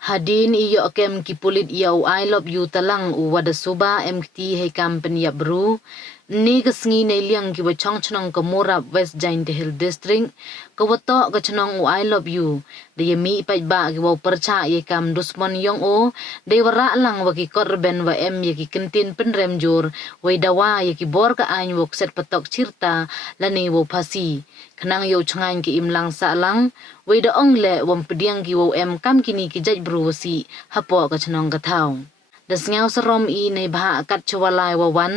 Hadin iyo kem kipulit iyo I love you talang wada suba MT hay company ya bru ni kesngi ne liang ki wachong chnong ko Morap West Jain Hill District ko wato ka chnong I love you de yemi pa ba ki wo percha ye kam dusmon yong o de wara lang wa ki korben wa em ye ki kentin penrem jor we dawa ye ki bor ka ain wok set patok cirta lani wo phasi khnang yo changan ki imlang sa lang we da ong le wam pediang ki wo em kam kini ki jaj bru si hapo ka chnong ka thau das ngau serom i nei bha kat chwalai wa wan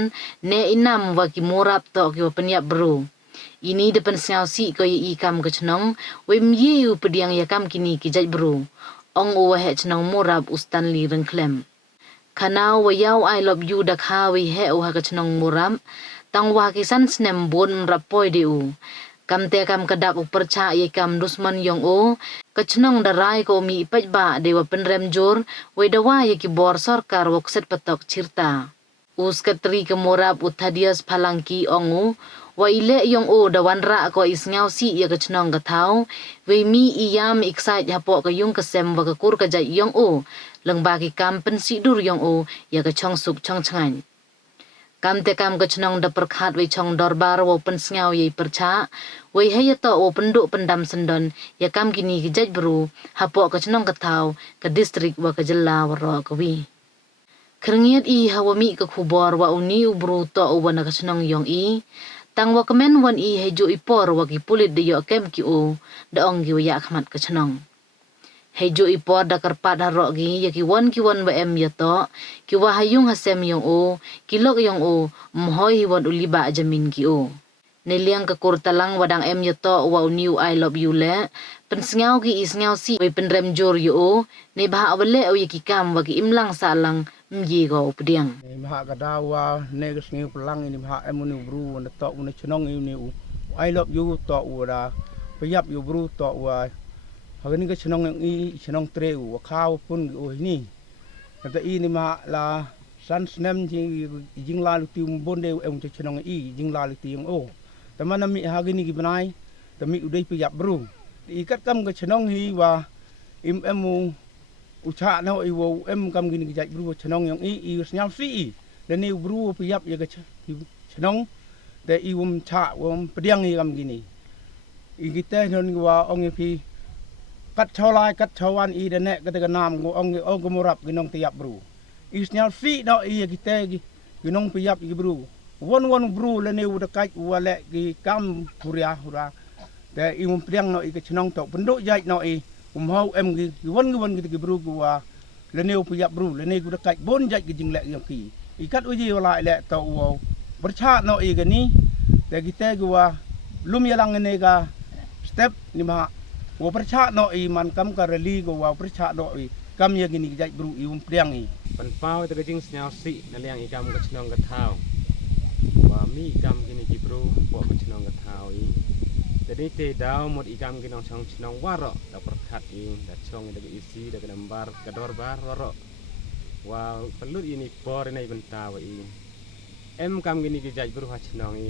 ne inam wa ki Morap to ki penyap bru ini depan ngau si ko i kam ka chnong we myi u pediang ya kam kini ki jaj bru ong o he chnong Morap ustan li rengklem kanau wa yau I love you da kha we he o ha ka chnong Morap tang wa ki san snem bon rapoi de u kam te kam kadak percha ye kam dusman yong o kachnong darai ko mi paj ba dewa penrem jor we dawa ye ki bor sarkar wokset patok cirta us katri ke Morap uthadias phalangki ongu wa ile yong o dawan ra ko isngau si ye kachnong gathau we mi iyam excited hapo ka yung kasem wa ka kur ka jai yong o lengba ki kam pensi dur yong o ye ka chong suk chong changan kam te kam ka chnong da perkhat we chong dorbar wo pen sngau ye percha we he to wo penduk pendam sendon ya kam kini ki jaj bru hapo ka chnong ka thau ka district wa ka jilla wa ro ka wi krengiat i hawami ka khubor wa uni ubru to wa na ka chnong yong i tang wa kemen wan i he jo ipor wa ki pulit de yo kem ki o da ong gi ya khmat ka chnong Hejo ipor da karpat harok gi ya ki wan wa em ya to ki wa hayung hasem yong o ki lok yong o mhoi hi wan uliba jamin ki o neliang ka kur talang wadang em ya to wa new I love you le pensngau ki isngau si we penrem jor yo o ne ba awale o ya ki kam wa ki imlang salang mji go pediang Maha kadawa ne kesngi pelang ini maha emuni bru na to une chnong ini I love you to ura payap you bru to wa hagani ka chnong i chnong tre u khaw pun o ni ta i ni ma la san snem ji jing la lu ti bon de em chnong i jing la lu ti o ta mana mi hagani ki banai ta mi udai payap bru i kat kam ka chnong hi wa im emu ucha no i wo em kam gini ki jaj bru chnong yong i snyam si le ni bru payap ya ka chnong de i wum cha wum pediang i kam gini i kita non wa ong pi kat cholai kat chawan i de nek ka nam go ong ko Morap ginong tiap bru isnyal si no i kita ginong piap i bru won bru le ne uda kai wale ki kam puria hura de i mum priang no i ke chnong tok penduk jai no i hau em gi won ki bru gua le ne piap bru le ne uda kai bon jai ki jingle yang ki i kat uji wala le to wo bercha no i gani de kita gua lum yalang ne ga step ni ma wo percha no i man kam ka rally go wa percha no i kam ye gini jai bru i priang i pan pau te jing snyau si na liang i kam ka chnong ka thau wa mi kam gini ki bru po ka chnong ka thau i jadi te dau mod i kam ginong chong chnong waro da perkhat i da chong da isi da gambar ka dorbar waro wa pelut ini por nei benta wa i em kam gini ki jai bru ha chnong i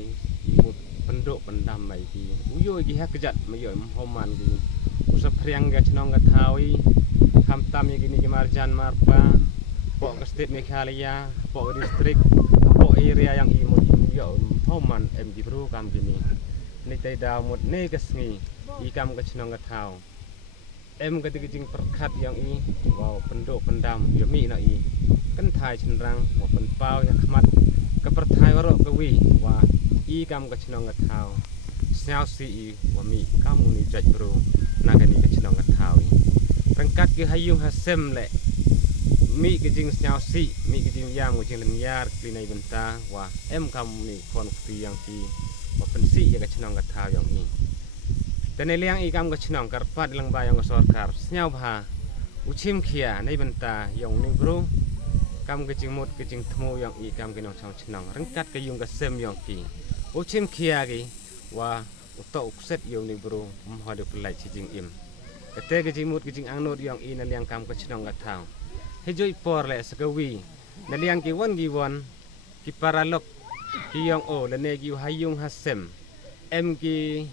mut penduk pendam mai ki uyo ki ha kejat mayo homan gini usap priang ga chnong ga thawi kam tam ye gini ki marjan marpa po ke state Meghalaya po ke distrik po area yang imut yo homan em ki bru kam gini ni tai da mut ne kesngi i kam ga chnong ga thaw em ga jing perkhat yang i wow penduk pendam yo mi na i kan thai chenrang mo pen pau ya khmat ke perthai waro ke wi wa i kam ka chnong ka thau snyau si i wa mi kam ni jaj bro na ka ni ka chnong ka thau i pangkat ke hayung hasem le mi ke jing snyau si mi ke jing yam ko jing len yar kli nai benta wa em kam ni kon ti yang ki wa pen si ya ka chnong ka thau yang ni tane liang i kam ka chnong kar pat lang ba yang ka sarkar snyau bha uchim khia nai benta yang ni bro kam ke jing mot ke jing thmo yang i kam ke nong chang chnong rangkat ke yung ka sem yang ki uchim khia gi wa uto ukset yung ni bro mhadu pelai chi jing im kete ke jing mot ke jing angnot yang i na liang kam ka chnong ka thau hejoi por le sakawi na liang ki won ki paralok ki yang o le ne gi hayung hasem em ki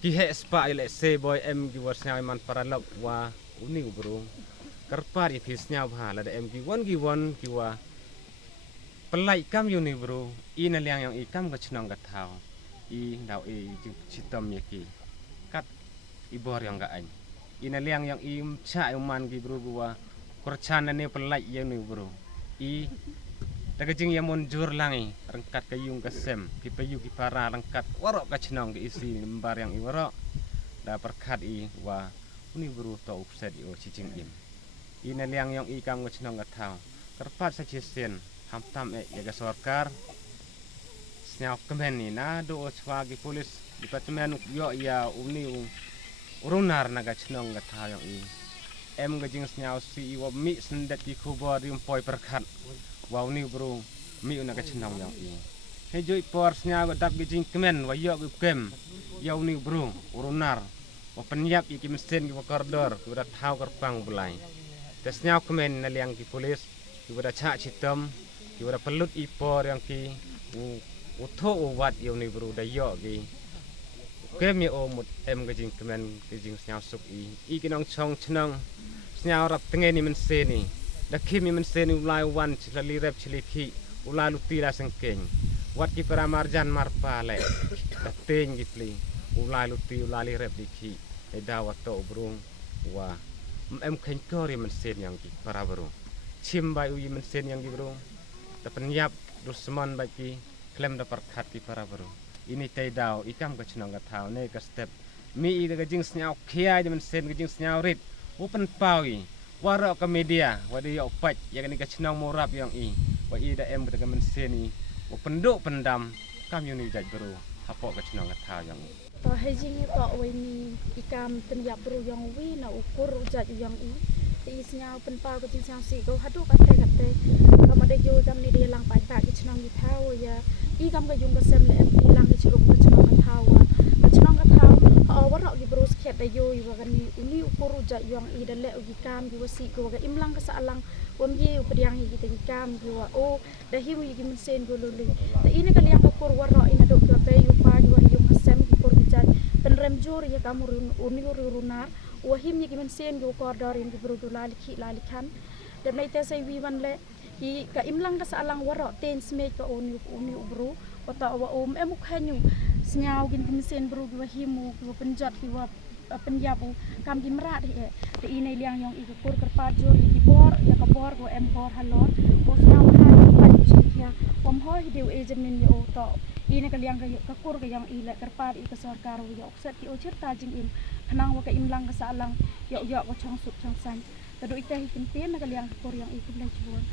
he spa ile se boy em gi was man paralok wa uni bro kerpat i pisnya bah la em giwon kiwa pelai kam uni bro i na liang yang ikam ka chnong ka thau i dau i chitam yaki kat i bor yang ka anh i na liang yang i cha man gi bro gua kurchan ne pelai yang ni bro i tagajing yamon jur langi rengkat kayung kasem ki payu ki para rengkat warok ka chnong ki isi mbar yang i warok da perkat i wa uni bro to upset i o cicing im ina liang yang i kam chnong ka thau kerpat sa chisen ham ya ga sarkar snyap kemen ni na do chwa ki polis departemen yo ya uni urunar na ga chnong ka thau yang i em ga jing snyau si i wa mi sendet ki khubor rim poi perkat wow ni bro mi una ka chnong yang i he joi por snya ga dap gi jing kemen wa yo gi kem yaw ni bro urunar wa penyap i ki mesin ki koridor ki udah thau kerpang bulai tesnya kemen na liang ki polis ki udah cha chitam ki udah pelut i por yang ki utho wat yaw ni bro da yo gi kem mi o mut em ga jing kemen ki jing snya suk i ki nong chong chnong snya rap tenge ni mesin ni da kimi mesin ulai wan chili rep chili ki ulai luti la sengkeng wat ki para marjan marpa le da teng ki pli ulai luti ulai rep di ki e dawa to brung wa em khen kori mesin yang ki para bro chim bai uyi mesin yang ki bro da penyap dusman bai ki klem da perkat ki para bro ini tai daw ikam ka chnong ka thau ne ka step mi i ga jing snyau khia de mesin ga jing snyau rit open pawi warok ke media wadi opat yang ni ka chnong morap yang i wa i da em ka mesin ni wa penduk pendam kam uni jaj bro hapok ka chnong ka thau yang to hejing to wini ikam penyap bro yang wi na ukur ujat yang i ti snya pen pa ko tin sang si ko hadu kate ko made yo jam ni dia lang pa ta ki chnong ni thau ya i kam ka yung ka sem le em ti lang ki chrum ka chnong ka thau ka chnong ka thau warok gi bro skhet da yo wa kan ni uni ukur ujat yang i da le gi kam gi wasi ko ga imlang ka sa alang won ye upadiang hi kita kam gi wa o da hi wi gi mensen go luli da ini ka liang ka kur warok ina do ka pe yu pa gi wa yung sem gi kur bijaj penrem jur ya kamu uni runar wahim ye gi mensen go koridor yang gi bro do lali kan dan nai te sai wi wan le hi ka imlang ka sa alang warok ten sme ka uni bro wata wa em khanyu snyau gin mesin bro gi wahimu gi penjat gi wa penyapu kam gi mrat he te ine liang yang i kur kerpat jur gi bor ya ka bor go em bor halor ko snyau ha pa chi pom ho hi deu agent min yo to ine ka liang ka kur ga yang i le kerpat i ka sarkar yo set ki o certa jing im khnang wa ka imlang ka sa alang yo ko chang sut chang san ta do ite hi tin na ka liang kur yang i ku lai chuan